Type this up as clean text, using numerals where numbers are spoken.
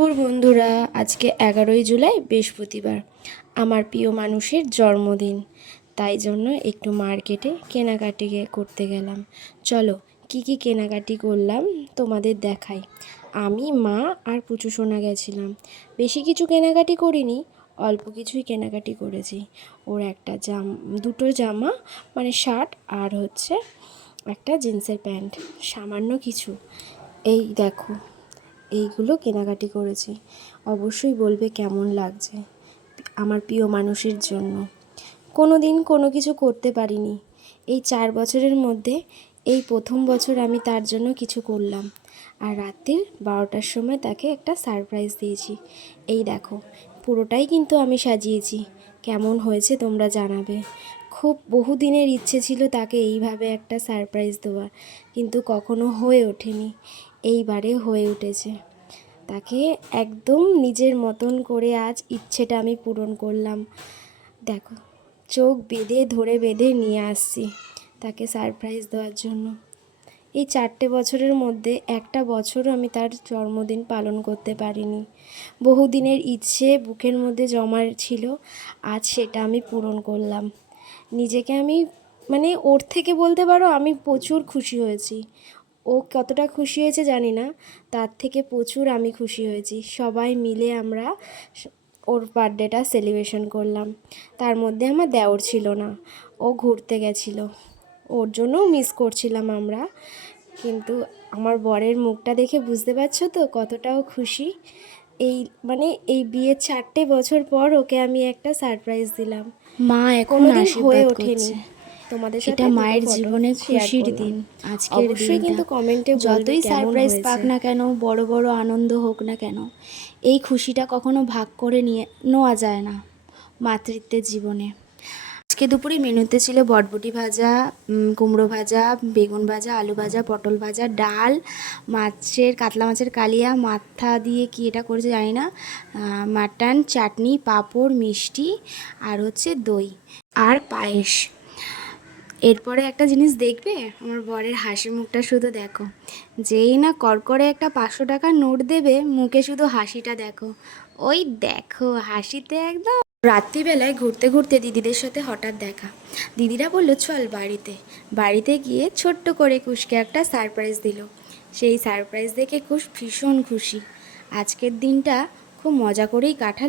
দুপুর বন্ধুরা, আজকে 11ই জুলাই বৃহস্পতিবার, আমার প্রিয় মানুষের জন্মদিন। তাই জন্য একটু মার্কেটে কেনাকাটি করতে গেলাম। চলো কি কি কেনাকাটি করলাম তোমাদের দেখাই। আমি, মা আর পুচু সোনা গেছিলাম। বেশি কিছু কেনাকাটি করিনি, অল্প কিছুই কেনাকাটি করেছি। ওর একটা দুটো জামা মানে শার্ট আর হচ্ছে একটা জিন্সের প্যান্ট, সামান্য কিছু। এই দেখো, এইগুলো কেনাকাটি করেছি। অবশ্যই বলবে কেমন লাগছে আমার প্রিয় মানুষের জন্য। কোনো দিন কোনো কিছু করতে পারিনি, এই 4 বছরের মধ্যে এই প্রথম বছর আমি তার জন্য কিছু করলাম। আর রাত্রির 12টার সময় তাকে একটা সারপ্রাইজ দিয়েছি। এই দেখো, পুরোটাই কিন্তু আমি সাজিয়েছি। কেমন হয়েছে তোমরা জানাবে। খুব বহুদিনের ইচ্ছে ছিল তাকে এইভাবে একটা সারপ্রাইজ দেওয়ার, কিন্তু কখনো হয়ে ওঠেনি। এইবারে হয়ে উঠেছে। তাকে একদম নিজের মতন করে আজ ইচ্ছেটা আমি পূরণ করলাম। দেখো, চোখ বেঁধে নিয়ে আসছি তাকে সারপ্রাইজ দেওয়ার জন্য। এই 4 বছরের মধ্যে একটা বছরও আমি তার জন্মদিন পালন করতে পারিনি। বহুদিনের ইচ্ছে বুকের মধ্যে জমা ছিল, আজ সেটা আমি পূরণ করলাম। নিজেকে আমি মানে ওর থেকে বলতে পারো আমি প্রচুর খুশি হয়েছি। ও কতটা খুশি হয়েছে জানি না, তার থেকে প্রচুর আমি খুশি হয়েছি। সবাই মিলে আমরা ওর বার্থডেটা সেলিব্রেশন করলাম। তার মধ্যে আমার দেওর ছিল না, ও ঘুরতে গেছিলো, ওর জন্যও মিস করছিলাম আমরা। কিন্তু আমার বরের মুখটা দেখে বুঝতে পারছো তো কতটাও খুশি। এই মানে এই বিয়ের 4 বছর পর ওকে আমি একটা সারপ্রাইজ দিলাম। মা এখন কোনোদিন হয়ে আশীর্বাদ ওঠেনি। করছে। তোমাদের সাথে এটা দুটো মায়ের ফটো জীবনে শেয়ার খুশির করলাম। দিন। আজকের অবশ্যই দিনটা কিন্তু কমেন্টে বলবে যতই কেমন সারপ্রাইজ পাক হয়েছে। না কেন, বড় বড় আনন্দ হোক না কেন, এই খুশিটা কখনো ভাগ করে নিয়ে নেওয়া যায় না মাতৃত্বের জীবনে। আজকে দুপুরে মেনুতে ছিল বটবটি ভাজা, কুমড়ো ভাজা, বেগুন ভাজা, আলু ভাজা, পটল ভাজা, ডাল, কাতলা মাছের কালিয়া মাথা দিয়ে কি এটা করেছে জানি না, মাটন, চাটনি, পাঁপড়, মিষ্টি আর হচ্ছে দই আর পায়েস। এরপরে একটা জিনিস দেখবে, আমার বরের হাসি মুখটা শুধু দেখো। যেই না করকরে একটা 500 টাকার নোট দেবে, মুখে শুধু হাসিটা দেখো। ওই দেখো, হাসিতে একদম। রাত্রিবেলায় ঘুরতে ঘুরতে দিদিদের সাথে হঠাৎ দেখা। দিদিরা বললো চল বাড়িতে গিয়ে ছোট্ট করে কুশকে একটা সারপ্রাইজ দিল। সেই সারপ্রাইজ দেখে কুশ ভীষণ খুশি। আজকের দিনটা খুব মজা করেই কাটালো।